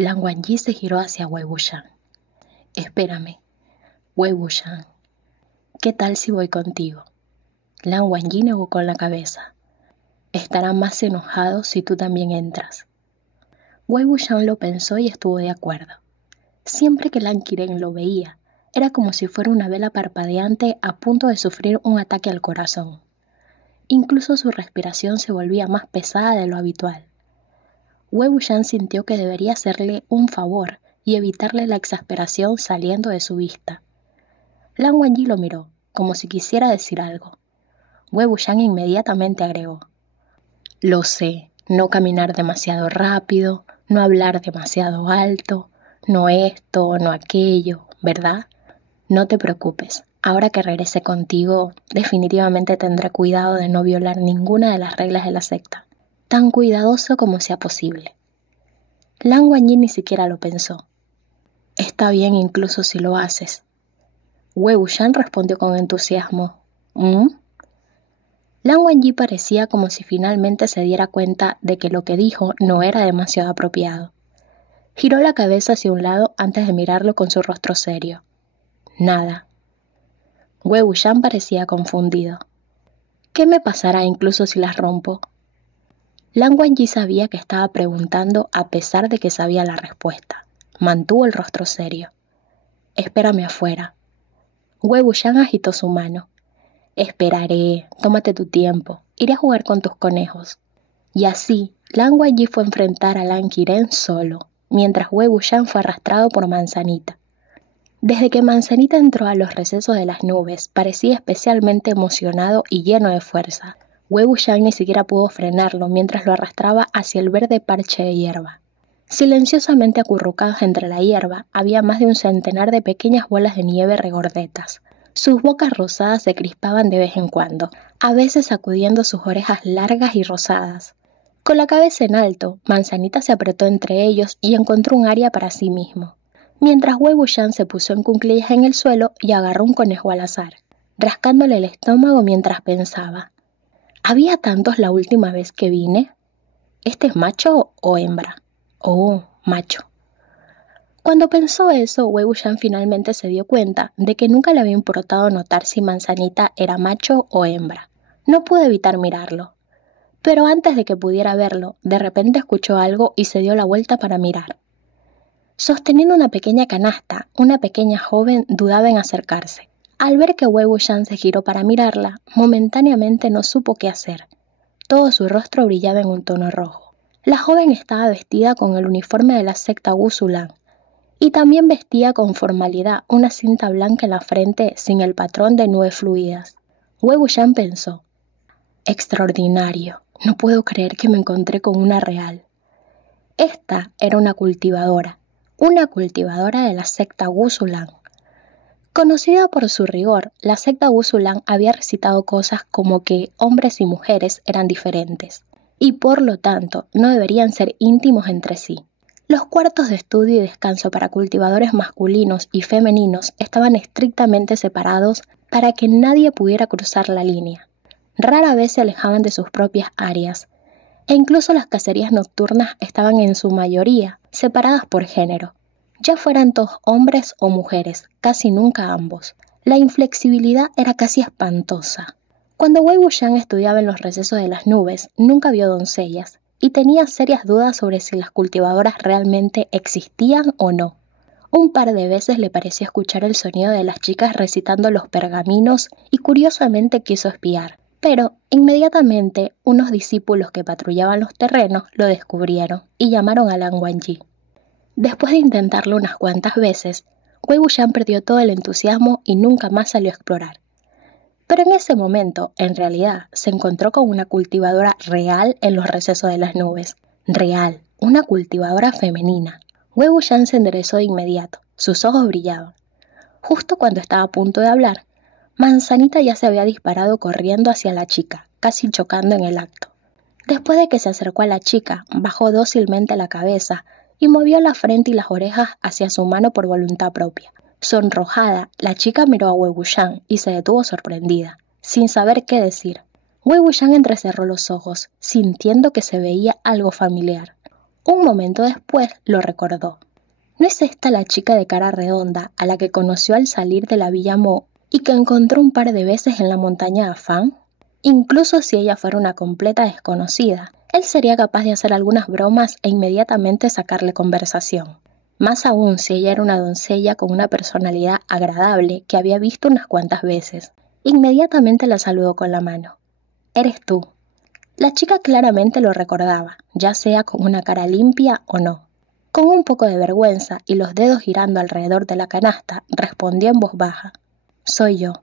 Lan Wangji se giró hacia Wei Wuxian. «Espérame, Wei Wuxian. ¿Qué tal si voy contigo?» Lan Wangji negó con la cabeza. «Estará más enojado si tú también entras». Wei Wuxian lo pensó y estuvo de acuerdo. Siempre que Lan Qiren lo veía, era como si fuera una vela parpadeante a punto de sufrir un ataque al corazón. Incluso su respiración se volvía más pesada de lo habitual. Wei Wuxian sintió que debería hacerle un favor y evitarle la exasperación saliendo de su vista. Lan Wangji lo miró, como si quisiera decir algo. Wei Wuxian inmediatamente agregó: «Lo sé, no caminar demasiado rápido, no hablar demasiado alto, no esto, no aquello, ¿verdad? No te preocupes, ahora que regrese contigo, definitivamente tendré cuidado de no violar ninguna de las reglas de la secta, tan cuidadoso como sea posible». Lan Wangji ni siquiera lo pensó. «Está bien incluso si lo haces». Wei Wuxian respondió con entusiasmo. «¿Mm?». Lan Wangji parecía como si finalmente se diera cuenta de que lo que dijo no era demasiado apropiado. Giró la cabeza hacia un lado antes de mirarlo con su rostro serio. Nada. Wei Wuxian parecía confundido. «¿Qué me pasará incluso si las rompo?». Lan Wangji sabía que estaba preguntando a pesar de que sabía la respuesta. Mantuvo el rostro serio. «Espérame afuera». Wei Wuxian agitó su mano. «Esperaré, tómate tu tiempo, iré a jugar con tus conejos». Y así, Lan Wangji fue a enfrentar a Lan Qiren solo, mientras Wei Wuxian fue arrastrado por Manzanita. Desde que Manzanita entró a los recesos de las nubes, parecía especialmente emocionado y lleno de fuerza. Wei Wuxian ni siquiera pudo frenarlo mientras lo arrastraba hacia el verde parche de hierba. Silenciosamente acurrucados entre la hierba, había más de un centenar de pequeñas bolas de nieve regordetas. Sus bocas rosadas se crispaban de vez en cuando, a veces sacudiendo sus orejas largas y rosadas. Con la cabeza en alto, Manzanita se apretó entre ellos y encontró un área para sí mismo, mientras Wei Wuxian se puso en cuclillas en el suelo y agarró un conejo al azar, rascándole el estómago mientras pensaba: ¿había tantos la última vez que vine? ¿Este es macho o hembra? Oh, macho. Cuando pensó eso, Wei Wuxian finalmente se dio cuenta de que nunca le había importado notar si Manzanita era macho o hembra. No pudo evitar mirarlo. Pero antes de que pudiera verlo, de repente escuchó algo y se dio la vuelta para mirar. Sosteniendo una pequeña canasta, una pequeña joven dudaba en acercarse. Al ver que Wei Wuxian se giró para mirarla, momentáneamente no supo qué hacer. Todo su rostro brillaba en un tono rojo. La joven estaba vestida con el uniforme de la secta Wusulan, y también vestía con formalidad una cinta blanca en la frente sin el patrón de nubes fluidas. Wei Wuxian pensó: «Extraordinario, no puedo creer que me encontré con una real». Esta era una cultivadora de la secta Wusulan. Conocida por su rigor, la secta Wusulan había recitado cosas como que hombres y mujeres eran diferentes, y por lo tanto no deberían ser íntimos entre sí. Los cuartos de estudio y descanso para cultivadores masculinos y femeninos estaban estrictamente separados para que nadie pudiera cruzar la línea. Rara vez se alejaban de sus propias áreas, e incluso las cacerías nocturnas estaban en su mayoría separadas por género, ya fueran todos hombres o mujeres, casi nunca ambos. La inflexibilidad era casi espantosa. Cuando Wei Wuxian estudiaba en los recesos de las nubes, nunca vio doncellas, y tenía serias dudas sobre si las cultivadoras realmente existían o no. Un par de veces le pareció escuchar el sonido de las chicas recitando los pergaminos y curiosamente quiso espiar, pero inmediatamente unos discípulos que patrullaban los terrenos lo descubrieron y llamaron a Lan Wangji. Después de intentarlo unas cuantas veces, Wei Wuxian perdió todo el entusiasmo y nunca más salió a explorar. Pero en ese momento, en realidad, se encontró con una cultivadora real en los recesos de las nubes. Real, una cultivadora femenina. Wei Wuxian se enderezó de inmediato, sus ojos brillaban. Justo cuando estaba a punto de hablar, Manzanita ya se había disparado corriendo hacia la chica, casi chocando en el acto. Después de que se acercó a la chica, bajó dócilmente la cabeza y movió la frente y las orejas hacia su mano por voluntad propia. Sonrojada, la chica miró a Wei Wuxian y se detuvo sorprendida, sin saber qué decir. Wei Wuxian entrecerró los ojos, sintiendo que se veía algo familiar. Un momento después lo recordó. ¿No es esta la chica de cara redonda a la que conoció al salir de la Villa Mo y que encontró un par de veces en la montaña Afán? Incluso si ella fuera una completa desconocida, él sería capaz de hacer algunas bromas e inmediatamente sacarle conversación. Más aún si ella era una doncella con una personalidad agradable que había visto unas cuantas veces. Inmediatamente la saludó con la mano. «¿Eres tú?». La chica claramente lo recordaba, ya sea con una cara limpia o no. Con un poco de vergüenza y los dedos girando alrededor de la canasta, respondió en voz baja. «Soy yo».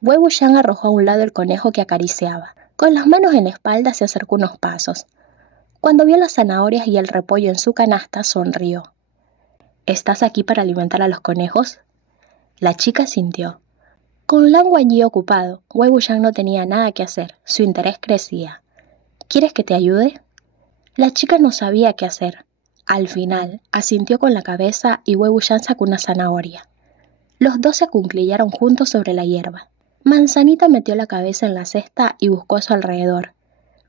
Wei Wuxian arrojó a un lado el conejo que acariciaba. Con las manos en la espalda se acercó unos pasos. Cuando vio las zanahorias y el repollo en su canasta, sonrió. «¿Estás aquí para alimentar a los conejos?». La chica sintió. Con Lan Wangji ocupado, Wei Wuxian no tenía nada que hacer. Su interés crecía. «¿Quieres que te ayude?». La chica no sabía qué hacer. Al final, asintió con la cabeza y Wei Wuxian sacó una zanahoria. Los dos se acuclillaron juntos sobre la hierba. Manzanita metió la cabeza en la cesta y buscó a su alrededor.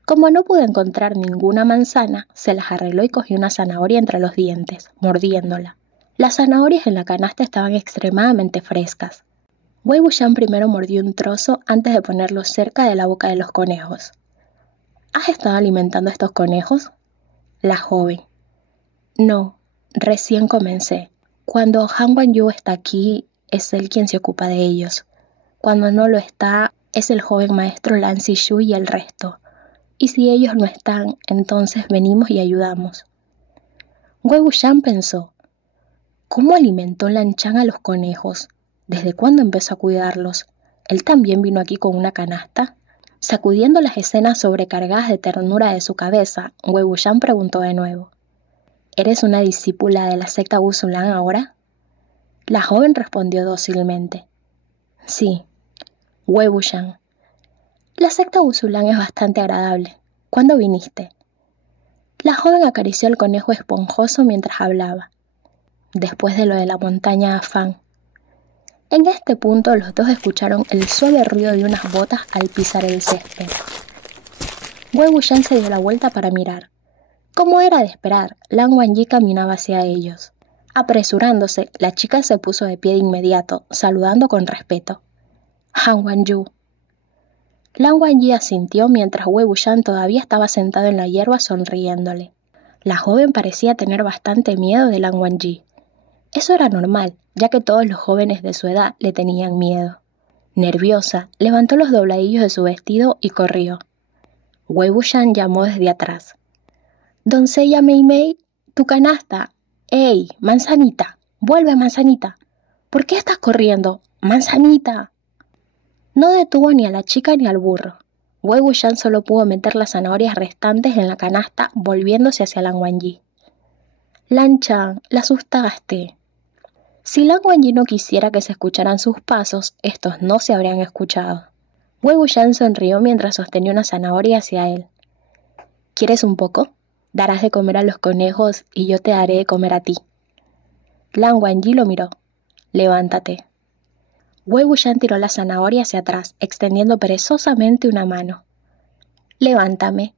Como no pudo encontrar ninguna manzana, se las arregló y cogió una zanahoria entre los dientes, mordiéndola. Las zanahorias en la canasta estaban extremadamente frescas. Wei Wuxian primero mordió un trozo antes de ponerlo cerca de la boca de los conejos. ¿Has estado alimentando a estos conejos?». La joven. «No, recién comencé. Cuando Han Wanyu está aquí, es él quien se ocupa de ellos. Cuando no lo está, es el joven maestro Lan Zixu y el resto. Y si ellos no están, entonces venimos y ayudamos». Wei Wuxian pensó, ¿cómo alimentó Lan Chan a los conejos? ¿Desde cuándo empezó a cuidarlos? ¿Él también vino aquí con una canasta? Sacudiendo las escenas sobrecargadas de ternura de su cabeza, Wei Wuxian preguntó de nuevo. ¿Eres una discípula de la secta Wusulan ahora? La joven respondió dócilmente. Sí. Wei Wuxian. La secta Wusulan es bastante agradable. ¿Cuándo viniste? La joven acarició el conejo esponjoso mientras hablaba. Después de lo de la montaña Afán. En este punto los dos escucharon el suave ruido de unas botas al pisar el césped. Wei Wuxian se dio la vuelta para mirar. Como era de esperar, Lan Wangji caminaba hacia ellos. Apresurándose, la chica se puso de pie de inmediato, saludando con respeto. «Han Wanyu». Lan Wangji asintió mientras Wei Wuxian todavía estaba sentado en la hierba sonriéndole. La joven parecía tener bastante miedo de Lan Wangji. Eso era normal, ya que todos los jóvenes de su edad le tenían miedo. Nerviosa, levantó los dobladillos de su vestido y corrió. Wei Wuxian llamó desde atrás. «Doncella Mei Mei, tu canasta. ¡Ey, manzanita! ¡Vuelve, manzanita! ¿Por qué estás corriendo? ¡Manzanita!». No detuvo ni a la chica ni al burro. Wei Wuxian solo pudo meter las zanahorias restantes en la canasta, volviéndose hacia Lan Wangji. «Lan Chan, la asustaste». Si Lan Wangji no quisiera que se escucharan sus pasos, estos no se habrían escuchado. Wei Wuxian sonrió mientras sostenía una zanahoria hacia él. «¿Quieres un poco? Darás de comer a los conejos y yo te daré de comer a ti». Lan Wangji lo miró. «Levántate». Wei Wuxian tiró la zanahoria hacia atrás, extendiendo perezosamente una mano. «Levántame».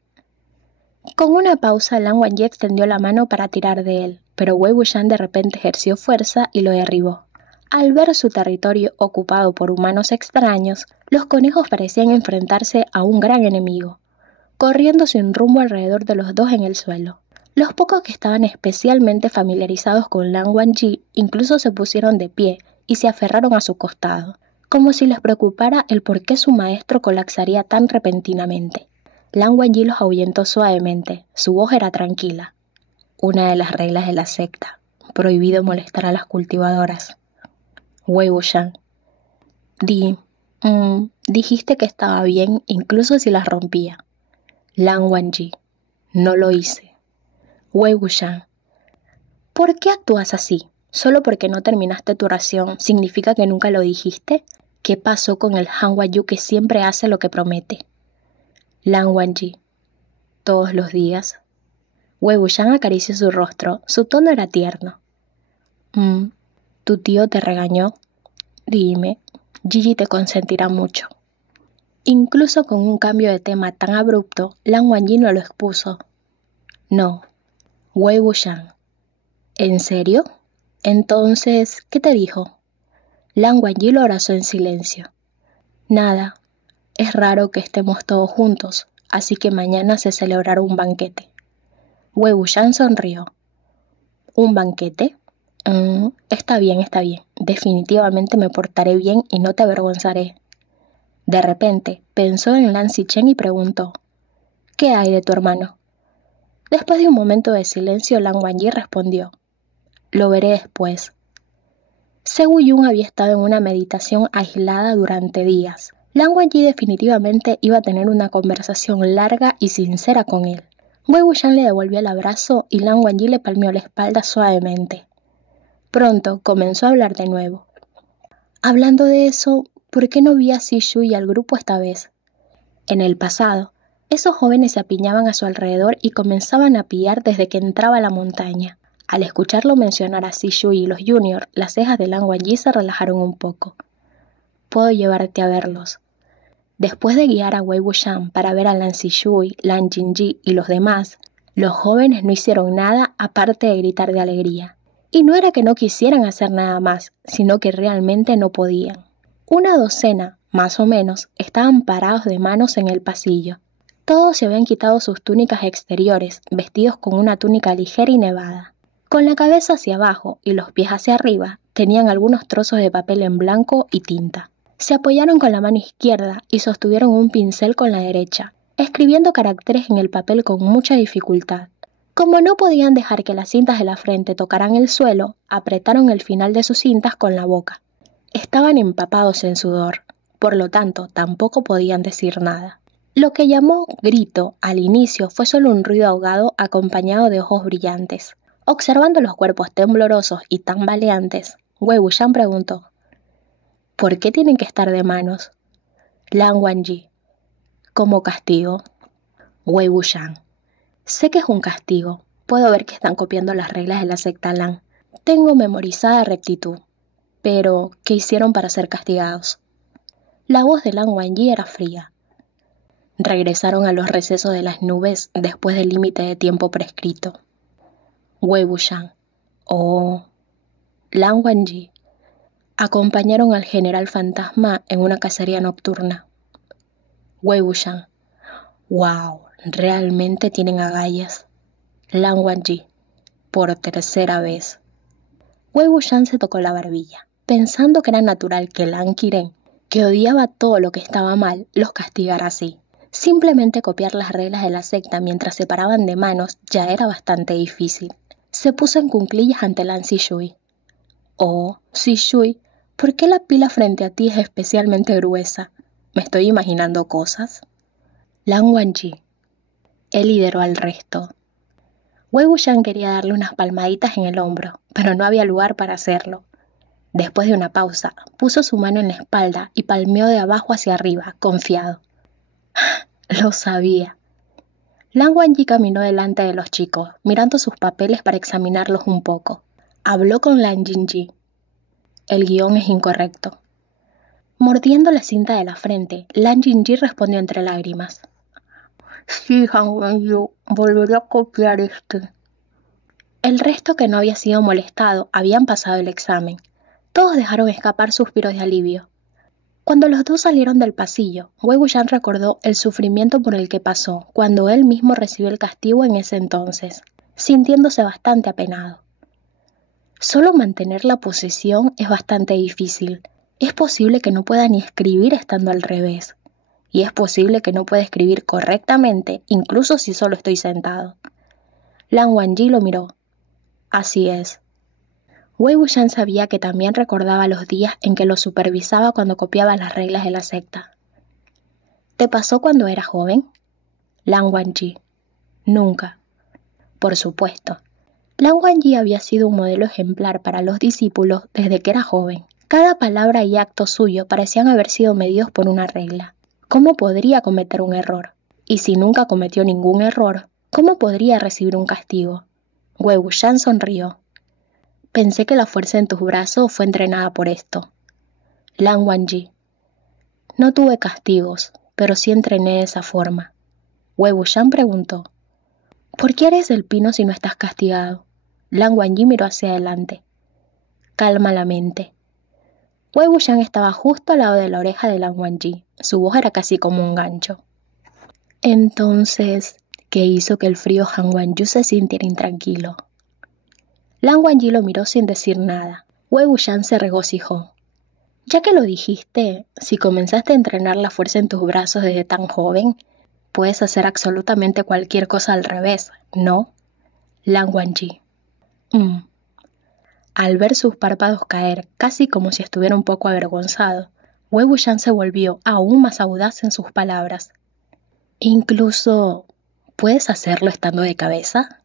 Con una pausa, Lan Wangji extendió la mano para tirar de él, pero Wei Wuxian de repente ejerció fuerza y lo derribó. Al ver su territorio ocupado por humanos extraños, los conejos parecían enfrentarse a un gran enemigo, corriendo sin rumbo alrededor de los dos en el suelo. Los pocos que estaban especialmente familiarizados con Lan Wangji incluso se pusieron de pie y se aferraron a su costado, como si les preocupara el por qué su maestro colapsaría tan repentinamente. Lan Wangji los ahuyentó suavemente, su voz era tranquila. «Una de las reglas de la secta, prohibido molestar a las cultivadoras». Wei Wuxian. Dijiste que estaba bien incluso si las rompía». Lan Wangji. «No lo hice». Wei Wuxian. «¿Por qué actúas así? ¿Solo porque no terminaste tu oración significa que nunca lo dijiste? ¿Qué pasó con el Han Wanyu que siempre hace lo que promete?». Lan Wangji. «Todos los días». Wei Wuxian acarició su rostro, su tono era tierno. ¿Tu tío te regañó? Dime, Gigi te consentirá mucho». Incluso con un cambio de tema tan abrupto, Lan Wangji no lo expuso. «No». Wei Wuxian: ¿en serio? Entonces, ¿qué te dijo? Lan Wangji lo abrazó en silencio. Nada, es raro que estemos todos juntos, así que mañana se celebrará un banquete. Wei Wuxian sonrió. ¿Un banquete? Está bien, está bien. Definitivamente me portaré bien y no te avergonzaré. De repente, pensó en Lan Zichen y preguntó: ¿qué hay de tu hermano? Después de un momento de silencio, Lan Wangji respondió: lo veré después. Zhou Yun había estado en una meditación aislada durante días. Lan Wangji definitivamente iba a tener una conversación larga y sincera con él. Wei Wuxian le devolvió el abrazo y Lan Wangji le palmeó la espalda suavemente. Pronto comenzó a hablar de nuevo. Hablando de eso, ¿por qué no vi a Zhishu y al grupo esta vez? En el pasado, esos jóvenes se apiñaban a su alrededor y comenzaban a pillar desde que entraba a la montaña. Al escucharlo mencionar a Zhishu y los Junior, las cejas de Lan Wangji se relajaron un poco. Puedo llevarte a verlos. Después de guiar a Wei Wuxian para ver a Lan Zhishui, Lan Jingyi y los demás, los jóvenes no hicieron nada aparte de gritar de alegría. Y no era que no quisieran hacer nada más, sino que realmente no podían. Una docena, más o menos, estaban parados de manos en el pasillo. Todos se habían quitado sus túnicas exteriores, vestidos con una túnica ligera y nevada. Con la cabeza hacia abajo y los pies hacia arriba, tenían algunos trozos de papel en blanco y tinta. Se apoyaron con la mano izquierda y sostuvieron un pincel con la derecha, escribiendo caracteres en el papel con mucha dificultad. Como no podían dejar que las cintas de la frente tocaran el suelo, apretaron el final de sus cintas con la boca. Estaban empapados en sudor, por lo tanto tampoco podían decir nada. Lo que llamó grito al inicio fue solo un ruido ahogado acompañado de ojos brillantes. Observando los cuerpos temblorosos y tambaleantes, Wei Wuxian preguntó: ¿por qué tienen que estar de manos? Lan Wangji: como castigo. Wei Wuxian: sé que es un castigo. Puedo ver que están copiando las reglas de la secta Lan. Tengo memorizada rectitud. Pero, ¿qué hicieron para ser castigados? La voz de Lan Wangji era fría. Regresaron a los recesos de las nubes después del límite de tiempo prescrito. Wei Wuxian: oh. Lan Wangji: acompañaron al general fantasma en una cacería nocturna. Wei Wuxian: wow, realmente tienen agallas. Lan Wangji: por tercera vez. Wei Wuxian se tocó la barbilla, pensando que era natural que Lan Qiren, que odiaba todo lo que estaba mal, los castigara así. Simplemente copiar las reglas de la secta mientras se paraban de manos ya era bastante difícil. Se puso en cuclillas ante Lan Zhishui. Oh, Zhishui, ¿por qué la pila frente a ti es especialmente gruesa? ¿Me estoy imaginando cosas? Lan Wangji: él lideró al resto. Wei Wuxian quería darle unas palmaditas en el hombro, pero no había lugar para hacerlo. Después de una pausa, puso su mano en la espalda y palmeó de abajo hacia arriba, confiado. Lo sabía. Lan Wangji caminó delante de los chicos, mirando sus papeles para examinarlos un poco. Habló con Lan Jingyi. El guión es incorrecto. Mordiendo la cinta de la frente, Lan Jingyi respondió entre lágrimas. Sí, Han Wenyu, volveré a copiar este. El resto, que no había sido molestado, habían pasado el examen. Todos dejaron escapar suspiros de alivio. Cuando los dos salieron del pasillo, Wei Wuxian recordó el sufrimiento por el que pasó cuando él mismo recibió el castigo en ese entonces, sintiéndose bastante apenado. Solo mantener la posición es bastante difícil. Es posible que no pueda ni escribir estando al revés. Y es posible que no pueda escribir correctamente, incluso si solo estoy sentado. Lan Wangji lo miró. Así es. Wei Wuxian sabía que también recordaba los días en que lo supervisaba cuando copiaba las reglas de la secta. ¿Te pasó cuando eras joven? Lan Wangji: nunca. Por supuesto. Lan Wangji había sido un modelo ejemplar para los discípulos desde que era joven. Cada palabra y acto suyo parecían haber sido medidos por una regla. ¿Cómo podría cometer un error? Y si nunca cometió ningún error, ¿cómo podría recibir un castigo? Wei Wuxian sonrió. Pensé que la fuerza en tus brazos fue entrenada por esto. Lan Wangji: no tuve castigos, pero sí entrené de esa forma. Wei Wuxian preguntó. ¿Por qué eres el pino si no estás castigado? Lan Wangji miró hacia adelante. Calma la mente. Wei Wuxian estaba justo al lado de la oreja de Lan Wangji. Su voz era casi como un gancho. Entonces, ¿qué hizo que el frío Han Wanyu se sintiera intranquilo? Lan Wangji lo miró sin decir nada. Wei Wuxian se regocijó. Ya que lo dijiste, si comenzaste a entrenar la fuerza en tus brazos desde tan joven, puedes hacer absolutamente cualquier cosa al revés, ¿no? Lan Wangji. Al ver sus párpados caer, casi como si estuviera un poco avergonzado, Wei Wuxian se volvió aún más audaz en sus palabras. Incluso, ¿puedes hacerlo estando de cabeza?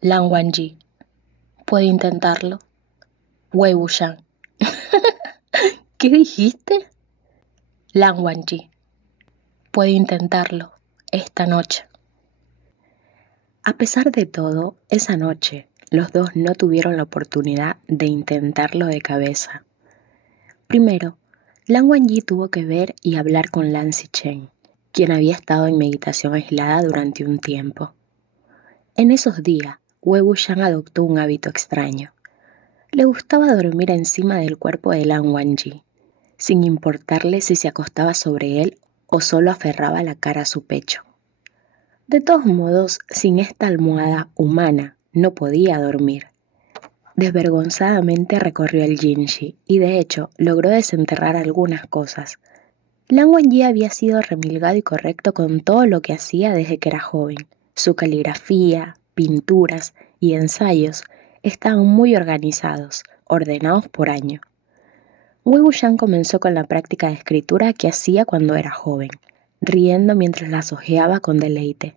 Lan Wangji. Puedo intentarlo. Wei Wuxian. ¿Qué dijiste? Lan Wangji. Puedo intentarlo esta noche. A pesar de todo, esa noche, los dos no tuvieron la oportunidad de intentarlo de cabeza. Primero, Lan Wangji tuvo que ver y hablar con Lan Zichen, quien había estado en meditación aislada durante un tiempo. En esos días, Wei Wuxian adoptó un hábito extraño. Le gustaba dormir encima del cuerpo de Lan Wangji, sin importarle si se acostaba sobre él o solo aferraba la cara a su pecho. De todos modos, sin esta almohada humana, no podía dormir. Desvergonzadamente recorrió el Jinshi y de hecho logró desenterrar algunas cosas. Lan Wangji había sido remilgado y correcto con todo lo que hacía desde que era joven. Su caligrafía, pinturas y ensayos estaban muy organizados, ordenados por año. Wei Wuxian comenzó con la práctica de escritura que hacía cuando era joven, riendo mientras las hojeaba con deleite.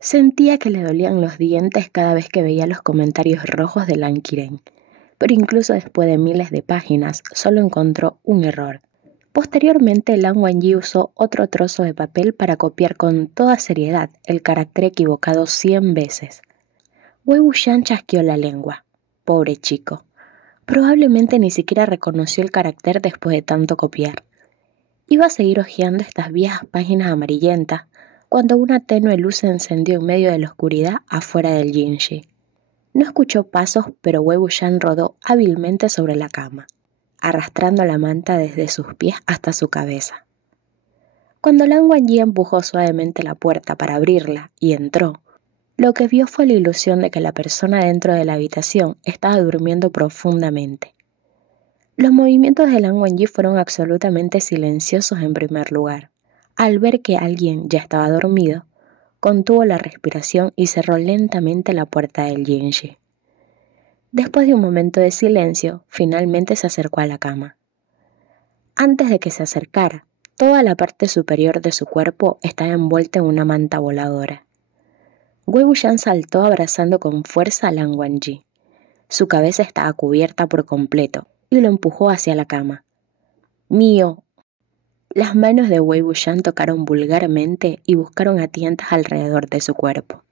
Sentía que le dolían los dientes cada vez que veía los comentarios rojos de Lan Qiren, pero incluso después de miles de páginas solo encontró un error. Posteriormente, Lan Wangji usó otro trozo de papel para copiar con toda seriedad el carácter equivocado 100 veces. Wei Wuxian chasqueó la lengua. Pobre chico. Probablemente ni siquiera reconoció el carácter después de tanto copiar. Iba a seguir hojeando estas viejas páginas amarillentas cuando una tenue luz se encendió en medio de la oscuridad afuera del Jinshi. No escuchó pasos, pero Wei Wuxian rodó hábilmente sobre la cama, arrastrando la manta desde sus pies hasta su cabeza. Cuando Lan Wangji empujó suavemente la puerta para abrirla y entró, lo que vio fue la ilusión de que la persona dentro de la habitación estaba durmiendo profundamente. Los movimientos de Lan Wangji fueron absolutamente silenciosos en primer lugar. Al ver que alguien ya estaba dormido, contuvo la respiración y cerró lentamente la puerta del Jinshi. Después de un momento de silencio, finalmente se acercó a la cama. Antes de que se acercara, toda la parte superior de su cuerpo estaba envuelta en una manta voladora. Wei Wuxian saltó abrazando con fuerza a Lan Wangji. Su cabeza estaba cubierta por completo y lo empujó hacia la cama. ¡Mío! Las manos de Wei Wuxian tocaron vulgarmente y buscaron a tientas alrededor de su cuerpo.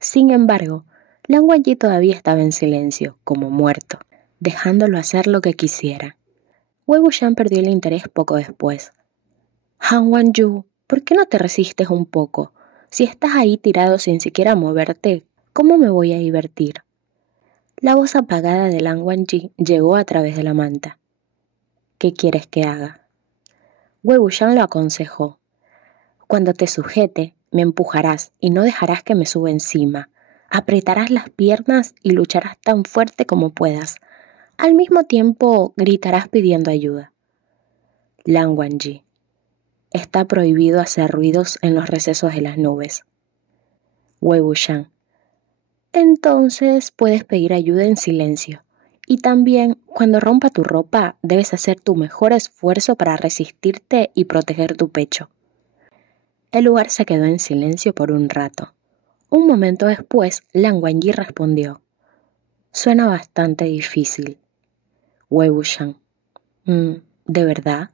Sin embargo, Lan Wangji todavía estaba en silencio, como muerto, dejándolo hacer lo que quisiera. Wei Wuxian perdió el interés poco después. Han Wanyu, ¿por qué no te resistes un poco? Si estás ahí tirado sin siquiera moverte, ¿cómo me voy a divertir? La voz apagada de Lan Wangji llegó a través de la manta. ¿Qué quieres que haga? Wei Wuxian lo aconsejó. Cuando te sujete, me empujarás y no dejarás que me suba encima. Apretarás las piernas y lucharás tan fuerte como puedas. Al mismo tiempo, gritarás pidiendo ayuda. Lan Wangji. Está prohibido hacer ruidos en los recesos de las nubes. Wei Wuxian. Entonces puedes pedir ayuda en silencio. Y también, cuando rompa tu ropa, debes hacer tu mejor esfuerzo para resistirte y proteger tu pecho. El lugar se quedó en silencio por un rato. Un momento después, Lan Wangji respondió. Suena bastante difícil. Wei Wuxian. ¿De verdad?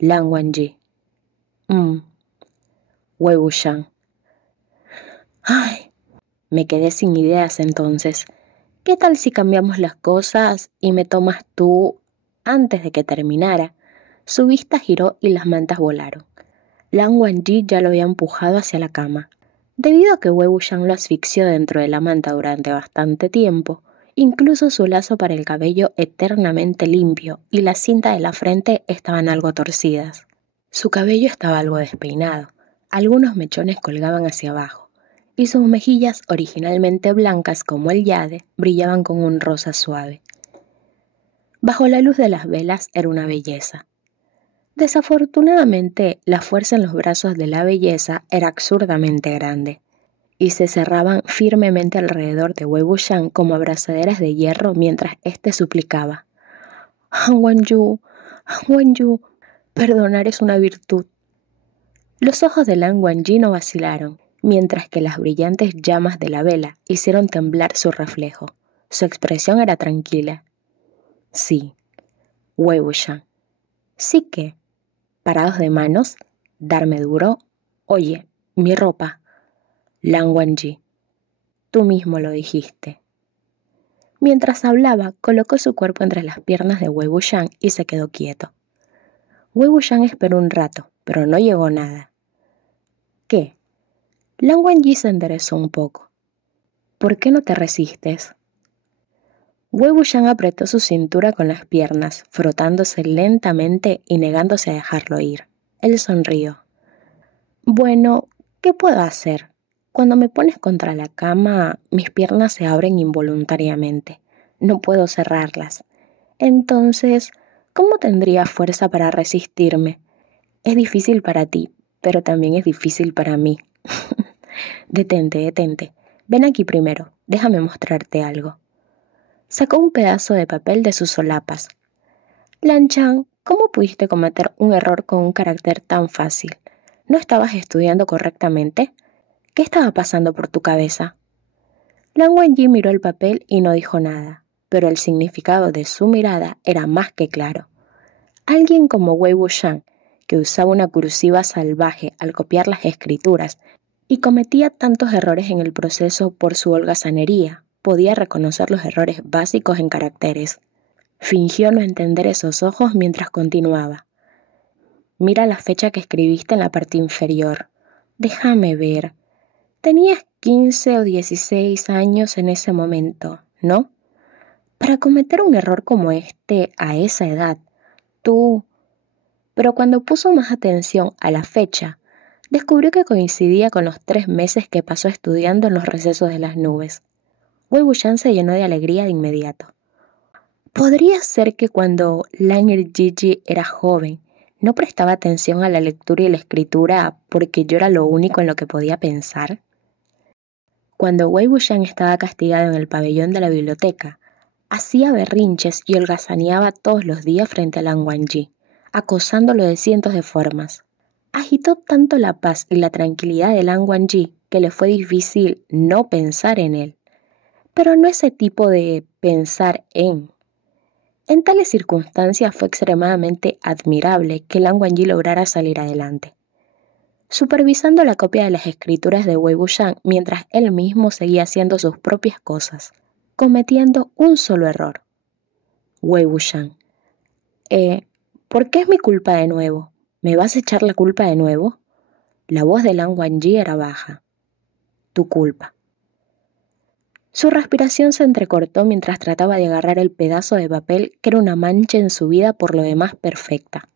Lan Wangji. Wei Wuxian. Ay, me quedé sin ideas entonces. ¿Qué tal si cambiamos las cosas y me tomas tú antes de que terminara? Su vista giró y las mantas volaron. Lan Wangji ya lo había empujado hacia la cama. Debido a que Wei Wuxian lo asfixió dentro de la manta durante bastante tiempo, incluso su lazo para el cabello eternamente limpio y la cinta de la frente estaban algo torcidas. Su cabello estaba algo despeinado, algunos mechones colgaban hacia abajo, y sus mejillas, originalmente blancas como el jade, brillaban con un rosa suave. Bajo la luz de las velas era una belleza. Desafortunadamente, la fuerza en los brazos de la belleza era absurdamente grande, y se cerraban firmemente alrededor de Wei Wuxian como abrazaderas de hierro mientras éste suplicaba: Han Wenyu, Han Wenyu, perdonar es una virtud. Los ojos de Lan Wangji no vacilaron, mientras que las brillantes llamas de la vela hicieron temblar su reflejo. Su expresión era tranquila. Sí, Wei Wuxian. Sí que, parados de manos, darme duro. Oye, mi ropa. Lan Wangji, tú mismo lo dijiste. Mientras hablaba, colocó su cuerpo entre las piernas de Wei Wuxian y se quedó quieto. Wei Wuxian esperó un rato, pero no llegó nada. ¿Qué? Lan Wangji se enderezó un poco. ¿Por qué no te resistes? Wei Wuxian apretó su cintura con las piernas, frotándose lentamente y negándose a dejarlo ir. Él sonrió. Bueno, ¿qué puedo hacer? Cuando me pones contra la cama, mis piernas se abren involuntariamente. No puedo cerrarlas. Entonces, ¿cómo tendría fuerza para resistirme? Es difícil para ti, pero también es difícil para mí. Detente. Ven aquí primero, déjame mostrarte algo. Sacó un pedazo de papel de sus solapas. Lan Chan, ¿cómo pudiste cometer un error con un carácter tan fácil? ¿No estabas estudiando correctamente? ¿Qué estaba pasando por tu cabeza? Lan Wangji miró el papel y no dijo nada, pero el significado de su mirada era más que claro. Alguien como Wei Wuxian, que usaba una cursiva salvaje al copiar las escrituras y cometía tantos errores en el proceso por su holgazanería, podía reconocer los errores básicos en caracteres. Fingió no entender esos ojos mientras continuaba. Mira la fecha que escribiste en la parte inferior. Déjame ver. Tenías 15 o 16 años en ese momento, ¿no? Para cometer un error como este a esa edad, tú... Pero cuando puso más atención a la fecha, descubrió que coincidía con los 3 meses que pasó estudiando en los recesos de las nubes. Wei Wuxian se llenó de alegría de inmediato. ¿Podría ser que cuando Lan Gigi era joven, no prestaba atención a la lectura y la escritura porque yo era lo único en lo que podía pensar? Cuando Wei Wuxian estaba castigado en el pabellón de la biblioteca, hacía berrinches y holgazaneaba todos los días frente a Lan Wangji, acosándolo de cientos de formas. Agitó tanto la paz y la tranquilidad de Lan Wangji que le fue difícil no pensar en él. Pero no ese tipo de pensar en. En tales circunstancias fue extremadamente admirable que Lan Wangji lograra salir adelante, supervisando la copia de las escrituras de Wei Wuxian mientras él mismo seguía haciendo sus propias cosas, cometiendo un solo error. Wei Wuxian, ¿por qué es mi culpa de nuevo? ¿Me vas a echar la culpa de nuevo? La voz de Lan Wangji era baja. Tu culpa. Su respiración se entrecortó mientras trataba de agarrar el pedazo de papel que era una mancha en su vida por lo demás perfecta.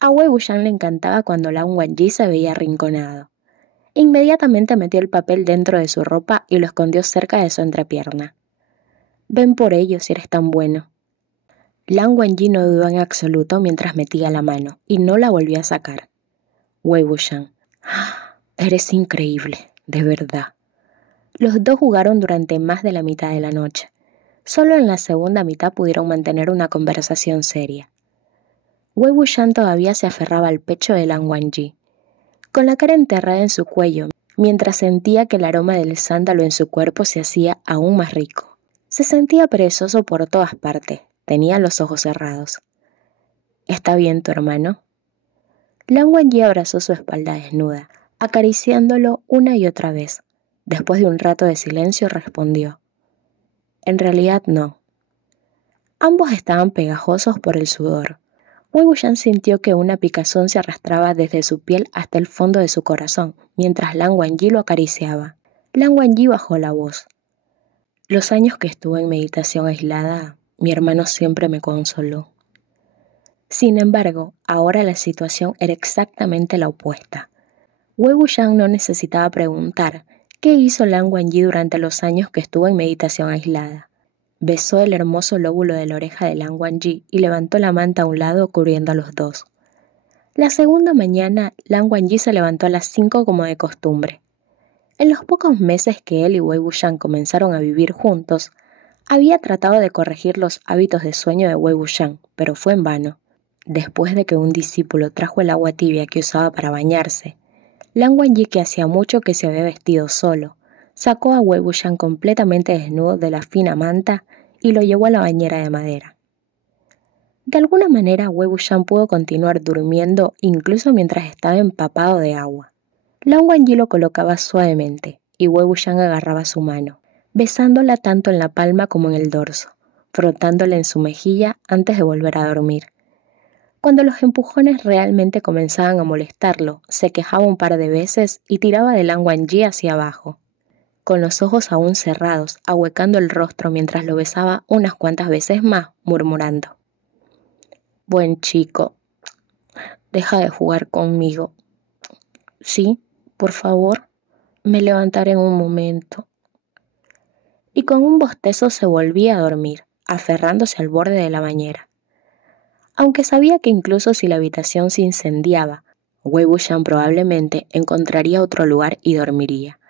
A Wei Wuxian le encantaba cuando Lan Wangji se veía arrinconado. Inmediatamente metió el papel dentro de su ropa y lo escondió cerca de su entrepierna. Ven por ello si eres tan bueno. Lan Wangji no dudó en absoluto mientras metía la mano y no la volvió a sacar. Wei Wuxian, eres increíble, de verdad. Los dos jugaron durante más de la mitad de la noche. Solo en la segunda mitad pudieron mantener una conversación seria. Wei Wuxian todavía se aferraba al pecho de Lan Wangji, con la cara enterrada en su cuello, mientras sentía que el aroma del sándalo en su cuerpo se hacía aún más rico. Se sentía perezoso por todas partes, tenía los ojos cerrados. ¿Está bien tu hermano? Lan Wangji abrazó su espalda desnuda, acariciándolo una y otra vez. Después de un rato de silencio respondió: en realidad no. Ambos estaban pegajosos por el sudor. Wei Wuxian sintió que una picazón se arrastraba desde su piel hasta el fondo de su corazón, mientras Lan Wangji lo acariciaba. Lan Wangji bajó la voz. Los años que estuve en meditación aislada, mi hermano siempre me consoló. Sin embargo, ahora la situación era exactamente la opuesta. Wei Wuxian no necesitaba preguntar qué hizo Lan Wangji durante los años que estuvo en meditación aislada. Besó el hermoso lóbulo de la oreja de Lan Wangji y levantó la manta a un lado cubriendo a los dos. La segunda mañana, Lan Wangji se levantó a las 5 como de costumbre. En los pocos meses que él y Wei Wuxian comenzaron a vivir juntos, había tratado de corregir los hábitos de sueño de Wei Wuxian, pero fue en vano. Después de que un discípulo trajo el agua tibia que usaba para bañarse, Lan Wangji, que hacía mucho que se había vestido solo, sacó a Wei Wuxian completamente desnudo de la fina manta y lo llevó a la bañera de madera. De alguna manera, Wei Wuxian pudo continuar durmiendo incluso mientras estaba empapado de agua. Lan Wangji lo colocaba suavemente y Wei Wuxian agarraba su mano, besándola tanto en la palma como en el dorso, frotándola en su mejilla antes de volver a dormir. Cuando los empujones realmente comenzaban a molestarlo, se quejaba un par de veces y tiraba de Lan Wangji hacia abajo, con los ojos aún cerrados, ahuecando el rostro mientras lo besaba unas cuantas veces más, murmurando: «Buen chico, deja de jugar conmigo. Sí, por favor, me levantaré en un momento». Y con un bostezo se volvía a dormir, aferrándose al borde de la bañera. Aunque sabía que incluso si la habitación se incendiaba, Wei Wuxian probablemente encontraría otro lugar y dormiría.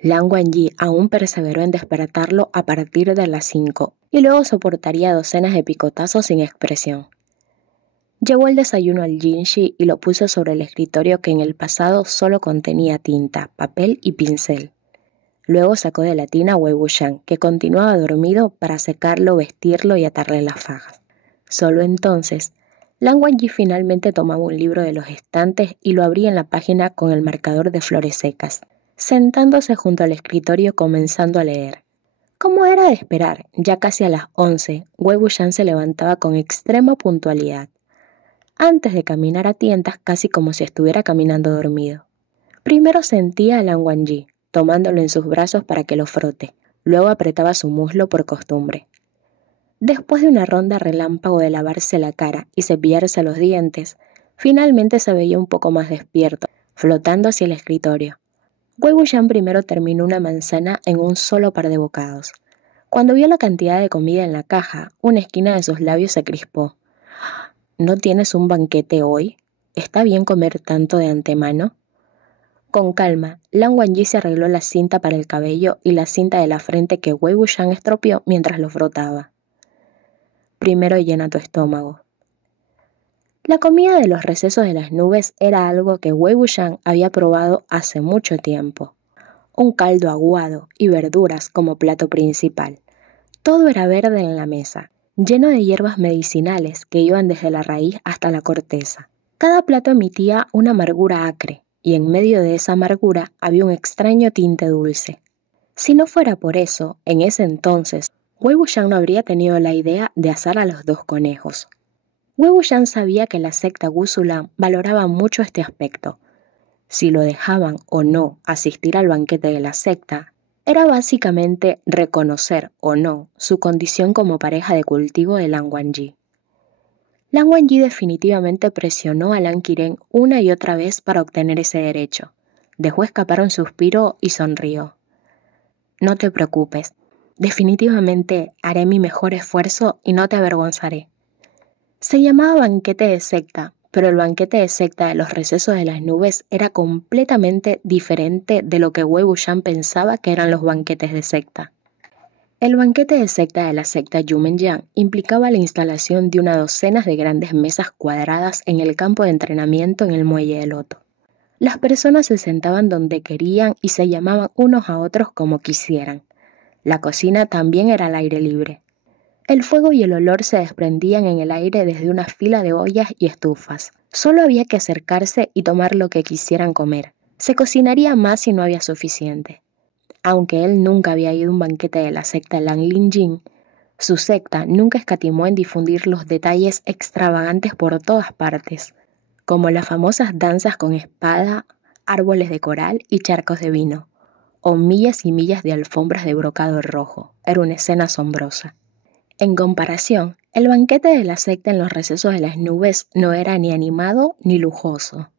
Lan Wangji aún perseveró en despertarlo a partir de las 5 y luego soportaría docenas de picotazos sin expresión. Llevó el desayuno al Jinshi y lo puso sobre el escritorio que en el pasado solo contenía tinta, papel y pincel. Luego sacó de la tina a Wei Wuxian, que continuaba dormido, para secarlo, vestirlo y atarle las fajas. Solo entonces, Lan Wangji finalmente tomaba un libro de los estantes y lo abría en la página con el marcador de flores secas, sentándose junto al escritorio comenzando a leer. Como era de esperar, ya casi a las 11, Wei Wuxian se levantaba con extrema puntualidad, antes de caminar a tientas casi como si estuviera caminando dormido. Primero sentía a Lan Wangji, tomándolo en sus brazos para que lo frote, luego apretaba su muslo por costumbre. Después de una ronda relámpago de lavarse la cara y cepillarse los dientes, finalmente se veía un poco más despierto, flotando hacia el escritorio. Wei Wuxian primero terminó una manzana en un solo par de bocados. Cuando vio la cantidad de comida en la caja, una esquina de sus labios se crispó. ¿No tienes un banquete hoy? ¿Está bien comer tanto de antemano? Con calma, Lan Wangji se arregló la cinta para el cabello y la cinta de la frente que Wei Wuxian estropeó mientras lo frotaba. Primero llena tu estómago. La comida de los recesos de las nubes era algo que Wei Wuxian había probado hace mucho tiempo. Un caldo aguado y verduras como plato principal. Todo era verde en la mesa, lleno de hierbas medicinales que iban desde la raíz hasta la corteza. Cada plato emitía una amargura acre, y en medio de esa amargura había un extraño tinte dulce. Si no fuera por eso, en ese entonces, Wei Wuxian no habría tenido la idea de asar a los 2 conejos. Wei Wuxian sabía que la secta Gusulan valoraba mucho este aspecto. Si lo dejaban o no asistir al banquete de la secta, era básicamente reconocer o no su condición como pareja de cultivo de Lan Wangji. Lan Wangji definitivamente presionó a Lan Qiren una y otra vez para obtener ese derecho. Dejó escapar un suspiro y sonrió. No te preocupes, definitivamente haré mi mejor esfuerzo y no te avergonzaré. Se llamaba banquete de secta, pero el banquete de secta de los recesos de las nubes era completamente diferente de lo que Wei Wuxian pensaba que eran los banquetes de secta. El banquete de secta de la secta Yumenyan implicaba la instalación de una docena de grandes mesas cuadradas en el campo de entrenamiento en el muelle de Loto. Las personas se sentaban donde querían y se llamaban unos a otros como quisieran. La cocina también era al aire libre. El fuego y el olor se desprendían en el aire desde una fila de ollas y estufas. Solo había que acercarse y tomar lo que quisieran comer. Se cocinaría más si no había suficiente. Aunque él nunca había ido a un banquete de la secta Lan Linjin, Su secta nunca escatimó en difundir los detalles extravagantes por todas partes, como las famosas danzas con espada, árboles de coral y charcos de vino, o millas y millas de alfombras de brocado rojo. Era una escena asombrosa. En comparación, el banquete de la secta en los recesos de las nubes no era ni animado ni lujoso.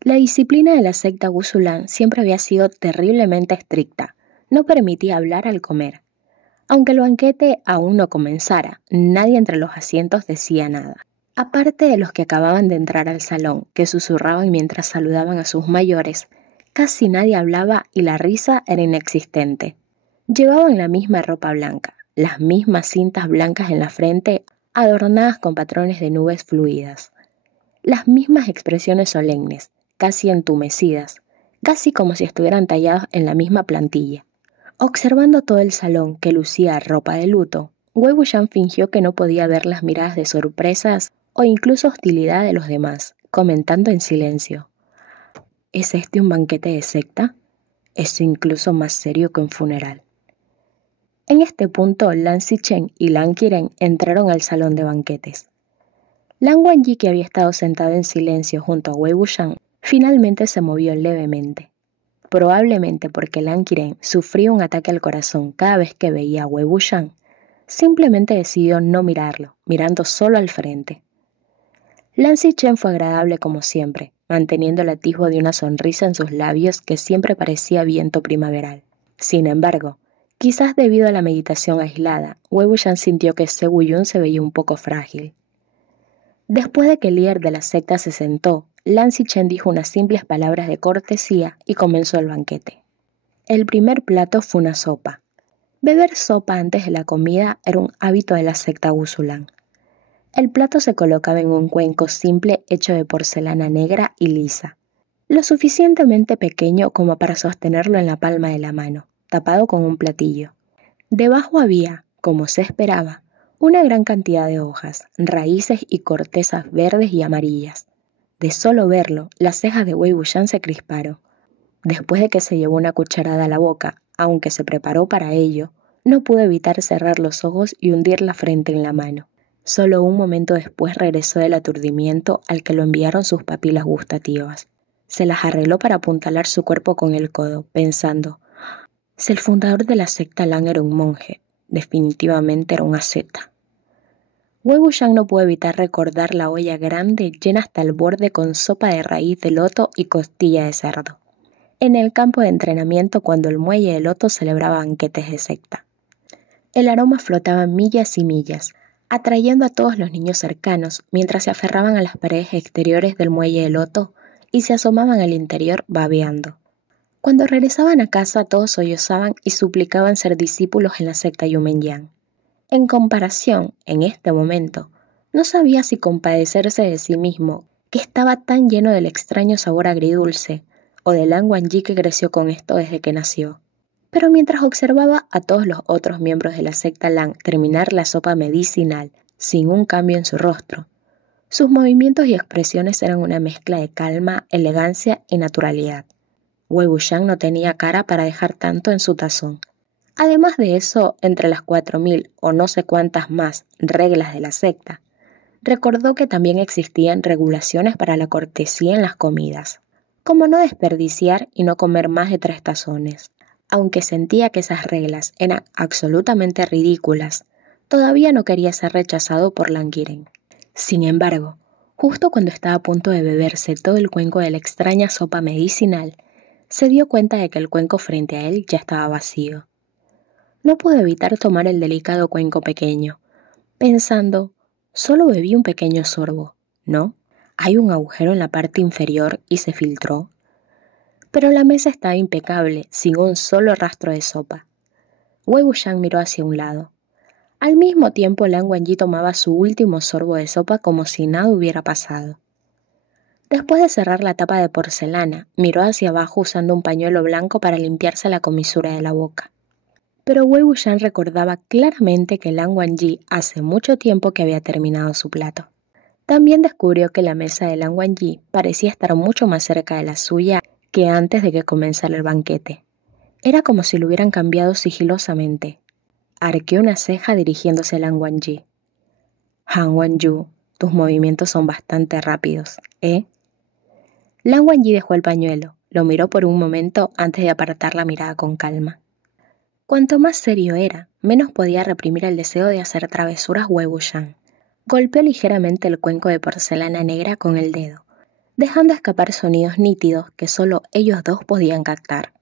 La disciplina de la secta Gusulán siempre había sido terriblemente estricta. No permitía hablar al comer. Aunque el banquete aún no comenzara, nadie entre los asientos decía nada. Aparte de los que acababan de entrar al salón, que susurraban mientras saludaban a sus mayores, casi nadie hablaba y la risa era inexistente. Llevaban la misma ropa blanca, las mismas cintas blancas en la frente, adornadas con patrones de nubes fluidas. Las mismas expresiones solemnes, casi entumecidas, casi como si estuvieran tallados en la misma plantilla. Observando todo el salón que lucía ropa de luto, Wei Wuxian fingió que no podía ver las miradas de sorpresas o incluso hostilidad de los demás, comentando en silencio: ¿Es este un banquete de secta? Es incluso más serio que un funeral. En este punto, Lan Zichen y Lan Qiren entraron al salón de banquetes. Lan Wangji, que había estado sentado en silencio junto a Wei Wuxian, finalmente se movió levemente. Probablemente porque Lan Qiren sufría un ataque al corazón cada vez que veía a Wei Wuxian, simplemente decidió no mirarlo, mirando solo al frente. Lan Zichen fue agradable como siempre, manteniendo el atisbo de una sonrisa en sus labios que siempre parecía viento primaveral. Sin embargo, quizás debido a la meditación aislada, Wei Wuxian sintió que Zhou Yun se veía un poco frágil. Después de que el líder de la secta se sentó, Lan Zichen dijo unas simples palabras de cortesía y comenzó el banquete. El primer plato fue una sopa. Beber sopa antes de la comida era un hábito de la secta Gusulán. El plato se colocaba en un cuenco simple hecho de porcelana negra y lisa, lo suficientemente pequeño como para sostenerlo en la palma de la mano, tapado con un platillo. Debajo había, como se esperaba, una gran cantidad de hojas, raíces y cortezas verdes y amarillas. De solo verlo, las cejas de Wei Wuxian se crisparon. Después de que se llevó una cucharada a la boca, aunque se preparó para ello, no pudo evitar cerrar los ojos y hundir la frente en la mano. Solo un momento después regresó del aturdimiento al que lo enviaron sus papilas gustativas. Se las arregló para apuntalar su cuerpo con el codo, pensando: si el fundador de la secta Lan era un monje, definitivamente era un asceta. Wei Wuxian no pudo evitar recordar la olla grande llena hasta el borde con sopa de raíz de loto y costilla de cerdo, en el campo de entrenamiento cuando el muelle de loto celebraba banquetes de secta. El aroma flotaba millas y millas, atrayendo a todos los niños cercanos mientras se aferraban a las paredes exteriores del muelle de loto y se asomaban al interior babeando. Cuando regresaban a casa todos sollozaban y suplicaban ser discípulos en la secta Yumenyan. En comparación, en este momento, no sabía si compadecerse de sí mismo, que estaba tan lleno del extraño sabor agridulce, o de Lan Wangji, que creció con esto desde que nació. Pero mientras observaba a todos los otros miembros de la secta Lan terminar la sopa medicinal sin un cambio en su rostro, sus movimientos y expresiones eran una mezcla de calma, elegancia y naturalidad. Wei Wuxian no tenía cara para dejar tanto en su tazón. Además de eso, entre las 4000 o no sé cuántas más reglas de la secta, recordó que también existían regulaciones para la cortesía en las comidas, como no desperdiciar y no comer más de 3 tazones. Aunque sentía que esas reglas eran absolutamente ridículas, todavía no quería ser rechazado por Lan Qiren. Sin embargo, justo cuando estaba a punto de beberse todo el cuenco de la extraña sopa medicinal, se dio cuenta de que el cuenco frente a él ya estaba vacío. No pudo evitar tomar el delicado cuenco pequeño, pensando: solo bebí un pequeño sorbo, ¿no? Hay un agujero en la parte inferior y se filtró. Pero la mesa estaba impecable, sin un solo rastro de sopa. Wei Wuxian miró hacia un lado. Al mismo tiempo, Lan Wangji tomaba su último sorbo de sopa como si nada hubiera pasado. Después de cerrar la tapa de porcelana, miró hacia abajo usando un pañuelo blanco para limpiarse la comisura de la boca. Pero Wei Wuxian recordaba claramente que Lan Wangji hace mucho tiempo que había terminado su plato. También descubrió que la mesa de Lan Wangji parecía estar mucho más cerca de la suya que antes de que comenzara el banquete. Era como si lo hubieran cambiado sigilosamente. arqueó una ceja dirigiéndose a Lan Wangji. Han Wanyu, tus movimientos son bastante rápidos, ¿eh? Lan Wangji dejó el pañuelo, lo miró por un momento antes de apartar la mirada con calma. Cuanto más serio era, menos podía reprimir el deseo de hacer travesuras Wei Wuxian. Golpeó ligeramente el cuenco de porcelana negra con el dedo, dejando escapar sonidos nítidos que solo ellos dos podían captar.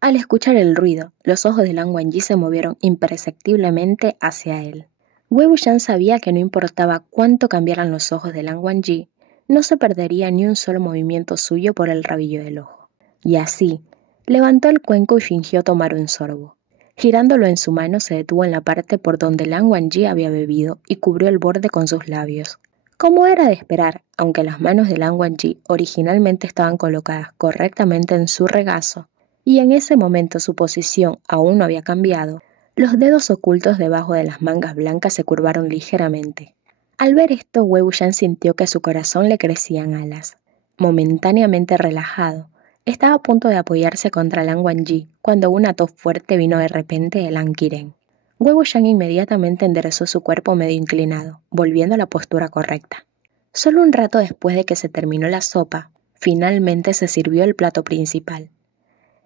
Al escuchar el ruido, los ojos de Lan Wangji se movieron imperceptiblemente hacia él. Wei Wuxian sabía que no importaba cuánto cambiaran los ojos de Lan Wangji, no se perdería ni un solo movimiento suyo por el rabillo del ojo. Y así, levantó el cuenco y fingió tomar un sorbo. Girándolo en su mano, se detuvo en la parte por donde Lan Wangji había bebido y cubrió el borde con sus labios. Como era de esperar, aunque las manos de Lan Wangji originalmente estaban colocadas correctamente en su regazo, y en ese momento su posición aún no había cambiado, los dedos ocultos debajo de las mangas blancas se curvaron ligeramente. Al ver esto, Wei Wuxian sintió que a su corazón le crecían alas. Momentáneamente relajado, estaba a punto de apoyarse contra Lan Wangji cuando una tos fuerte vino de repente de Lan Qiren. Wei Wuxian inmediatamente enderezó su cuerpo medio inclinado, volviendo a la postura correcta. Solo un rato después de que se terminó la sopa, finalmente se sirvió el plato principal.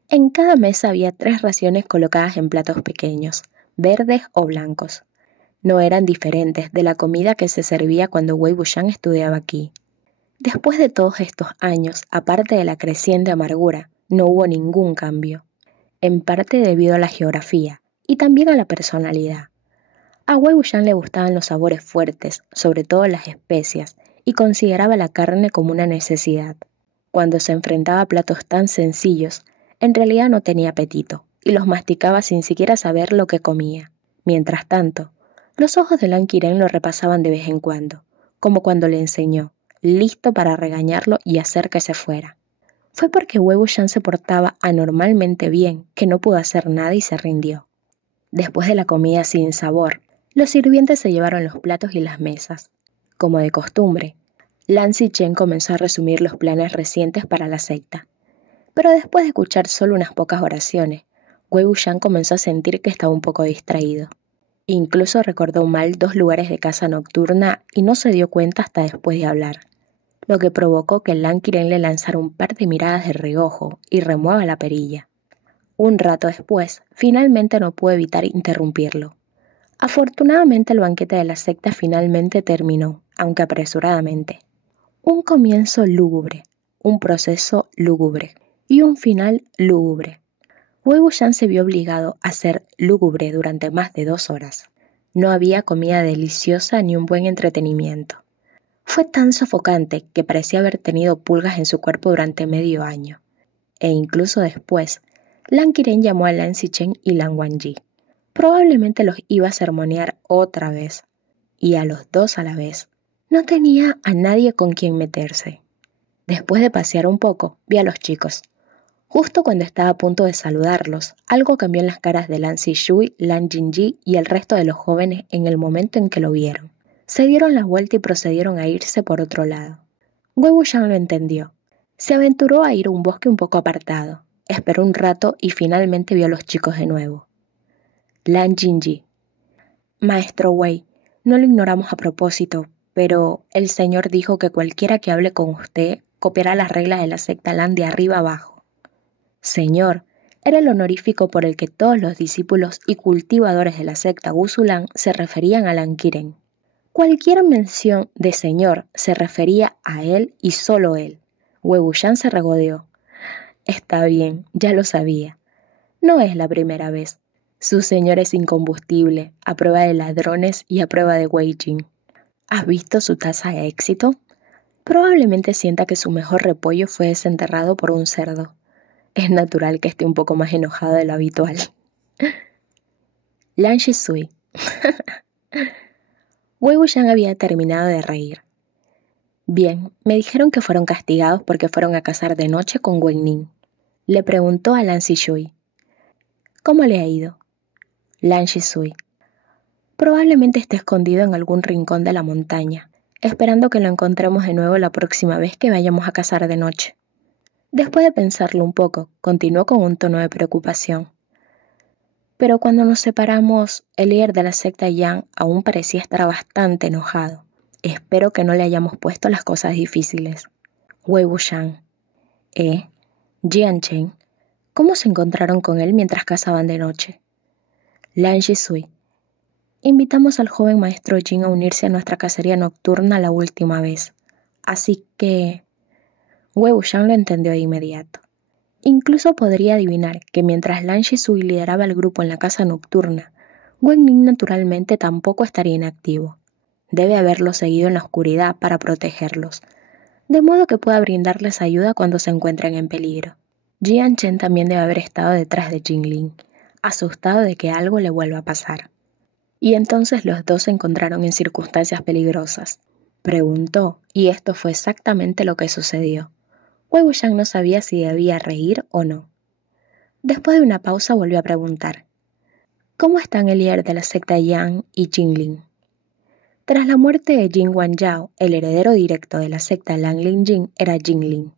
En cada mesa había 3 raciones colocadas en platos pequeños, verdes o blancos. No eran diferentes de la comida que se servía cuando Wei Wuxian estudiaba aquí. Después de todos estos años, aparte de la creciente amargura, no hubo ningún cambio, en parte debido a la geografía y también a la personalidad. A Wei Wuxian le gustaban los sabores fuertes, sobre todo las especias, y consideraba la carne como una necesidad. Cuando se enfrentaba a platos tan sencillos, en realidad no tenía apetito, y los masticaba sin siquiera saber lo que comía. Mientras tanto, los ojos de Lan Qiren lo repasaban de vez en cuando, como cuando le enseñó, listo para regañarlo y hacer que se fuera. Fue porque Wei Wuxian se portaba anormalmente bien que no pudo hacer nada y se rindió. Después de la comida sin sabor, los sirvientes se llevaron los platos y las mesas. Como de costumbre, Lan Xichen comenzó a resumir los planes recientes para la secta. Pero después de escuchar solo unas pocas oraciones, Wei Wuxian comenzó a sentir que estaba un poco distraído. Incluso recordó mal 2 lugares de caza nocturna y no se dio cuenta hasta después de hablar, lo que provocó que Lan Qiren le lanzara un par de miradas de reojo y remueva la perilla. Un rato después, finalmente no pudo evitar interrumpirlo. Afortunadamente el banquete de la secta finalmente terminó, aunque apresuradamente. Un comienzo lúgubre, un proceso lúgubre y un final lúgubre. Wei Wuxian se vio obligado a ser lúgubre durante más de 2 horas. No había comida deliciosa ni un buen entretenimiento. Fue tan sofocante que parecía haber tenido pulgas en su cuerpo durante medio año. E incluso después, Lan Qiren llamó a Lan Xichen y Lan Wangji. Probablemente los iba a sermonear otra vez, y a los 2 a la vez. No tenía a nadie con quien meterse. Después de pasear un poco, vi a los chicos. Justo cuando estaba a punto de saludarlos, algo cambió en las caras de Lan Zhishui, Lan Jingyi y el resto de los jóvenes en el momento en que lo vieron. Se dieron la vuelta y procedieron a irse por otro lado. Wei Wuxian lo entendió. Se aventuró a ir a un bosque un poco apartado. Esperó un rato y finalmente vio a los chicos de nuevo. Lan Jingyi. Maestro Wei, no lo ignoramos a propósito, pero el señor dijo que cualquiera que hable con usted copiará las reglas de la secta Lan de arriba abajo. Señor, era el honorífico por el que todos los discípulos y cultivadores de la secta Wusulan se referían a Lan Qiren. Cualquier mención de señor se refería a él y solo él. Wei Wuxian se regodeó. Está bien, ya lo sabía. No es la primera vez. Su señor es incombustible, a prueba de ladrones y a prueba de Wei Jin. ¿Has visto su tasa de éxito? Probablemente sienta que su mejor repollo fue desenterrado por un cerdo. Es natural que esté un poco más enojado de lo habitual. Lan Zhishui. Wei Wuxian había terminado de reír. Bien, me dijeron que fueron castigados porque fueron a cazar de noche con Wen Ning. Le preguntó a Lan Zhishui. ¿Cómo le ha ido? Lan Zhishui. Probablemente esté escondido en algún rincón de la montaña, esperando que lo encontremos de nuevo la próxima vez que vayamos a cazar de noche. Después de pensarlo un poco, continuó con un tono de preocupación. Pero cuando nos separamos, el líder de la secta Yang aún parecía estar bastante enojado. Espero que no le hayamos puesto las cosas difíciles. Wei Wuxian, Jian Chen, ¿cómo se encontraron con él mientras cazaban de noche? Lan Shisui, invitamos al joven maestro Jin a unirse a nuestra cacería nocturna la última vez. Así que... Wei Wuxian lo entendió de inmediato. Incluso podría adivinar que mientras Lan Shisui lideraba el grupo en la caza nocturna, Wen Ning naturalmente tampoco estaría inactivo. Debe haberlos seguido en la oscuridad para protegerlos, de modo que pueda brindarles ayuda cuando se encuentren en peligro. Jian Chen también debe haber estado detrás de Jinlin, asustado de que algo le vuelva a pasar. Y entonces los dos se encontraron en circunstancias peligrosas. Preguntó, y esto fue exactamente lo que sucedió. Wei Wuxian no sabía si debía reír o no. Después de una pausa volvió a preguntar: ¿cómo están el líder de la secta Yang y Jinlin? Tras la muerte de Jin Wanzhao, el heredero directo de la secta Lanlinjin era Jinlin.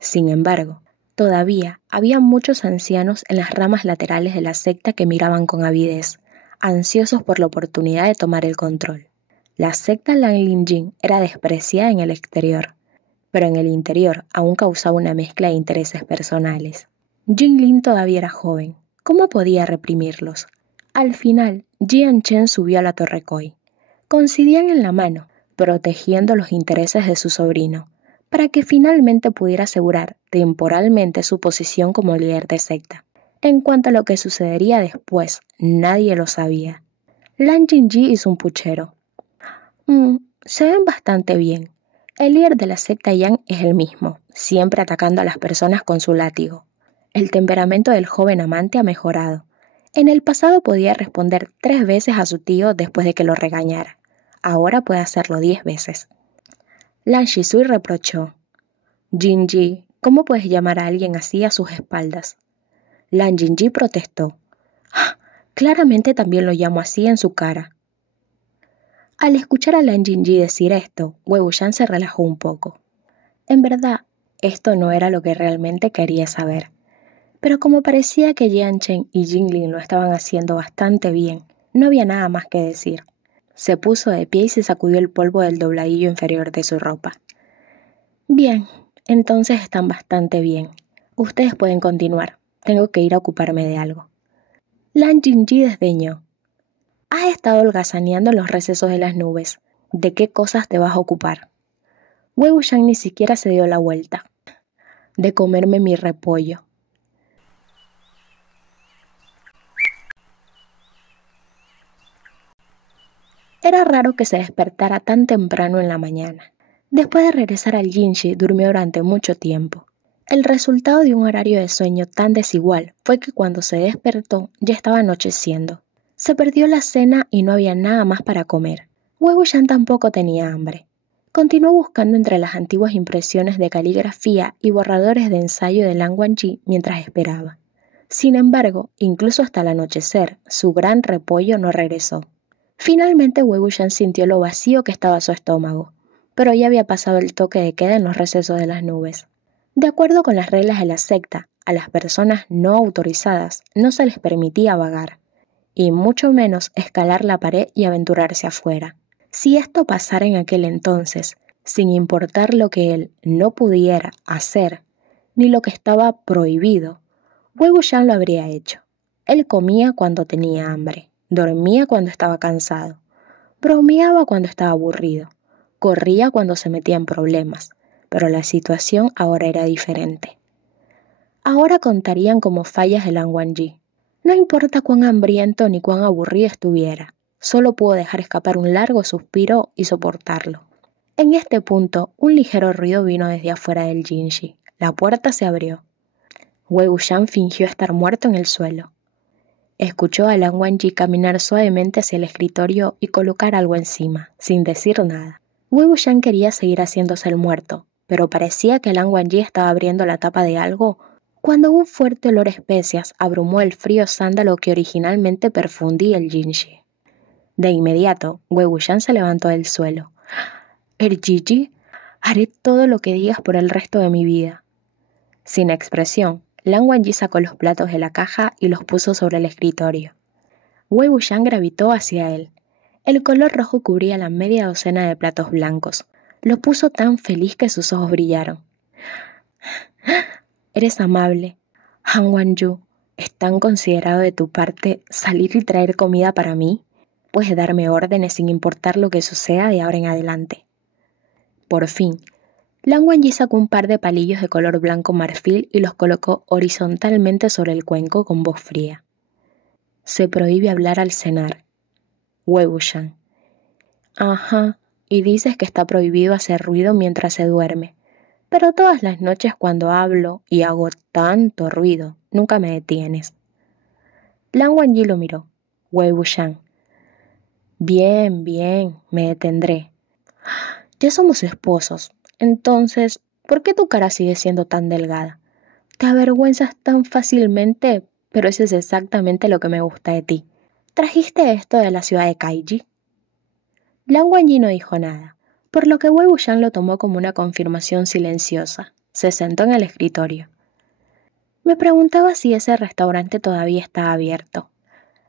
Sin embargo, todavía había muchos ancianos en las ramas laterales de la secta que miraban con avidez, ansiosos por la oportunidad de tomar el control. La secta Lanlinjin era despreciada en el exterior, pero en el interior aún causaba una mezcla de intereses personales. Jinlin todavía era joven. ¿Cómo podía reprimirlos? Al final, Jian Chen subió a la Torre Koi. Coincidían en la mano, protegiendo los intereses de su sobrino, para que finalmente pudiera asegurar temporalmente su posición como líder de secta. En cuanto a lo que sucedería después, nadie lo sabía. Lan Jingyi hizo un puchero. Se ven bastante bien. El líder de la secta Yang es el mismo, siempre atacando a las personas con su látigo. El temperamento del joven amante ha mejorado. En el pasado podía responder 3 veces a su tío después de que lo regañara. Ahora puede hacerlo 10 veces. Lan Shisui reprochó: Jinji, ¿cómo puedes llamar a alguien así a sus espaldas? Lan Jingyi protestó: claramente también lo llamo así en su cara. Al escuchar a Lan Jingyi decir esto, Wei Wuxian se relajó un poco. En verdad, esto no era lo que realmente quería saber. Pero como parecía que Jian Chen y Jinlin lo estaban haciendo bastante bien, no había nada más que decir. Se puso de pie y se sacudió el polvo del dobladillo inferior de su ropa. Bien, entonces están bastante bien. Ustedes pueden continuar. Tengo que ir a ocuparme de algo. Lan Jingyi desdeñó: has estado holgazaneando en los recesos de las nubes. ¿De qué cosas te vas a ocupar? Wei Wuxian ni siquiera se dio la vuelta. De comerme mi repollo. Era raro que se despertara tan temprano en la mañana. Después de regresar al Jinshi, durmió durante mucho tiempo. El resultado de un horario de sueño tan desigual fue que cuando se despertó ya estaba anocheciendo. Se perdió la cena y no había nada más para comer. Wei Wuxian tampoco tenía hambre. Continuó buscando entre las antiguas impresiones de caligrafía y borradores de ensayo de Lan Wangji mientras esperaba. Sin embargo, incluso hasta el anochecer, su gran repollo no regresó. Finalmente Wei Wuxian sintió lo vacío que estaba su estómago, pero ya había pasado el toque de queda en los recesos de las nubes. De acuerdo con las reglas de la secta, a las personas no autorizadas no se les permitía vagar, y mucho menos escalar la pared y aventurarse afuera. Si esto pasara en aquel entonces, sin importar lo que él no pudiera hacer, ni lo que estaba prohibido, Wei Wuxian lo habría hecho. Él comía cuando tenía hambre. Dormía cuando estaba cansado, bromeaba cuando estaba aburrido, corría cuando se metía en problemas, pero la situación ahora era diferente. Ahora contarían como fallas de Lan Wangji. No importa cuán hambriento ni cuán aburrido estuviera, solo pudo dejar escapar un largo suspiro y soportarlo. En este punto, un ligero ruido vino desde afuera del Jinshi. La puerta se abrió. Wei Wuxian fingió estar muerto en el suelo. Escuchó a Lan Wangji caminar suavemente hacia el escritorio y colocar algo encima, sin decir nada. Wei Wuxian quería seguir haciéndose el muerto, pero parecía que Lan Wangji estaba abriendo la tapa de algo cuando un fuerte olor a especias abrumó el frío sándalo que originalmente perfundía el Jinshi. De inmediato, Wei Wuxian se levantó del suelo. «¿Ergiji? Haré todo lo que digas por el resto de mi vida». Sin expresión, Lan Wangji sacó los platos de la caja y los puso sobre el escritorio. Wei Wuxian gravitó hacia él. El color rojo cubría la media docena de platos blancos. Lo puso tan feliz que sus ojos brillaron. Eres amable. Han Wanyu, ¿es tan considerado de tu parte salir y traer comida para mí? Puedes darme órdenes sin importar lo que suceda de ahora en adelante. Por fin, Lan Wangji sacó un par de palillos de color blanco marfil y los colocó horizontalmente sobre el cuenco con voz fría. Se prohíbe hablar al cenar. Wei Wuxian. Ajá, y dices que está prohibido hacer ruido mientras se duerme. Pero todas las noches cuando hablo y hago tanto ruido, nunca me detienes. Lan Wangji lo miró. Wei Wuxian. Bien, me detendré. Ya somos esposos. Entonces, ¿por qué tu cara sigue siendo tan delgada? Te avergüenzas tan fácilmente, pero eso es exactamente lo que me gusta de ti. ¿Trajiste esto de la ciudad de Kaiji? Lan Wangji no dijo nada, por lo que Wei Wuxian lo tomó como una confirmación silenciosa. Se sentó en el escritorio. Me preguntaba si ese restaurante todavía estaba abierto.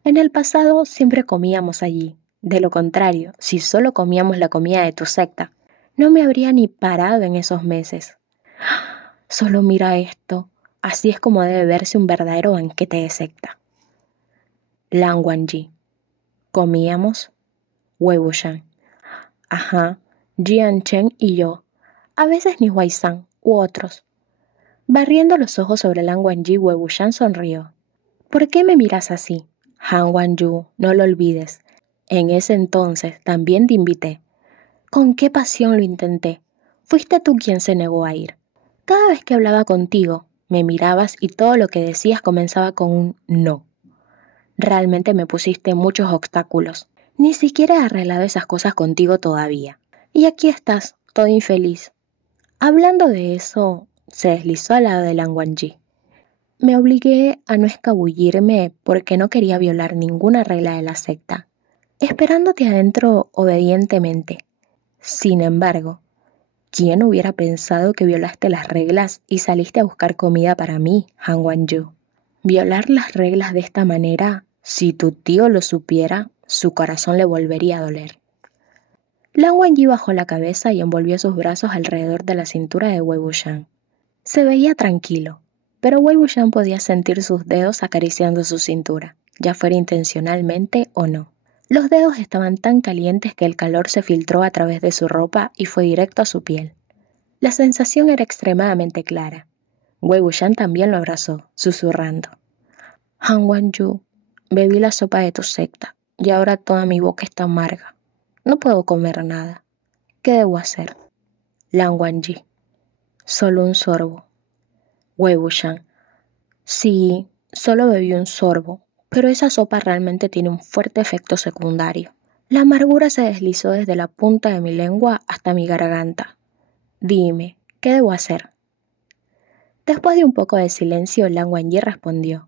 En el pasado siempre comíamos allí. De lo contrario, si solo comíamos la comida de tu secta, no me habría ni parado en esos meses. Solo mira esto. Así es como debe verse un verdadero banquete de secta. Lan Wangji. ¿Comíamos? Wei Wuxian. Ajá, Jian Chen y yo. A veces ni Huaizan u otros. Barriendo los ojos sobre Lan Wangji, Wei Wuxian sonrió. ¿Por qué me miras así? Han Wanyu, no lo olvides. En ese entonces también te invité. Con qué pasión lo intenté. Fuiste tú quien se negó a ir. Cada vez que hablaba contigo, me mirabas y todo lo que decías comenzaba con un no. Realmente me pusiste muchos obstáculos. Ni siquiera he arreglado esas cosas contigo todavía. Y aquí estás, todo infeliz. Hablando de eso, se deslizó al lado de Lan Wangji. Me obligué a no escabullirme porque no quería violar ninguna regla de la secta, esperándote adentro obedientemente. Sin embargo, ¿quién hubiera pensado que violaste las reglas y saliste a buscar comida para mí, Han Wanyu? Violar las reglas de esta manera, si tu tío lo supiera, su corazón le volvería a doler. Lan Wangji bajó la cabeza y envolvió sus brazos alrededor de la cintura de Wei Wuxian. Se veía tranquilo, pero Wei Wuxian podía sentir sus dedos acariciando su cintura, ya fuera intencionalmente o no. Los dedos estaban tan calientes que el calor se filtró a través de su ropa y fue directo a su piel. La sensación era extremadamente clara. Wei Wuxian también lo abrazó, susurrando. Han Wanyu, bebí la sopa de tu secta y ahora toda mi boca está amarga. No puedo comer nada. ¿Qué debo hacer? Lan Wangji. Solo un sorbo. Wei Wuxian. Sí, solo bebí un sorbo, pero esa sopa realmente tiene un fuerte efecto secundario. La amargura se deslizó desde la punta de mi lengua hasta mi garganta. Dime, ¿qué debo hacer? Después de un poco de silencio, Lan Wangji respondió.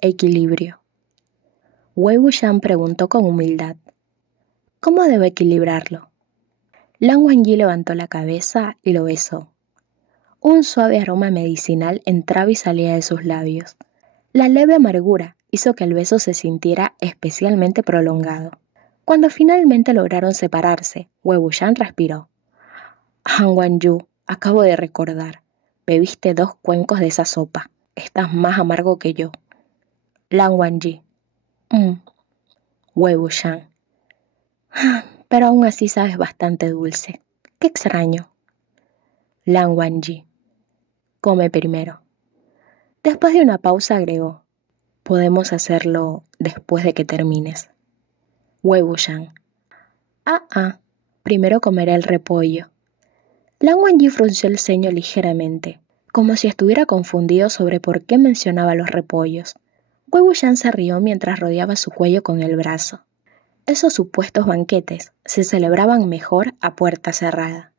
Equilibrio. Wei Wuxian preguntó con humildad. ¿Cómo debo equilibrarlo? Lan Wangji levantó la cabeza y lo besó. Un suave aroma medicinal entraba y salía de sus labios. La leve amargura hizo que el beso se sintiera especialmente prolongado. Cuando finalmente lograron separarse, Wei Wuxian respiró. Han Wanyu, acabo de recordar. Bebiste 2 cuencos de esa sopa. Estás más amargo que yo. Lan Wangji. Wei Wuxian. Pero aún así sabes bastante dulce. Qué extraño. Lan Wangji. Come primero. Después de una pausa agregó. Podemos hacerlo después de que termines. Wei Wuxian. Primero comeré el repollo. Lan Wangji frunció el ceño ligeramente, como si estuviera confundido sobre por qué mencionaba los repollos. Wei Wuxian se rió mientras rodeaba su cuello con el brazo. Esos supuestos banquetes se celebraban mejor a puerta cerrada.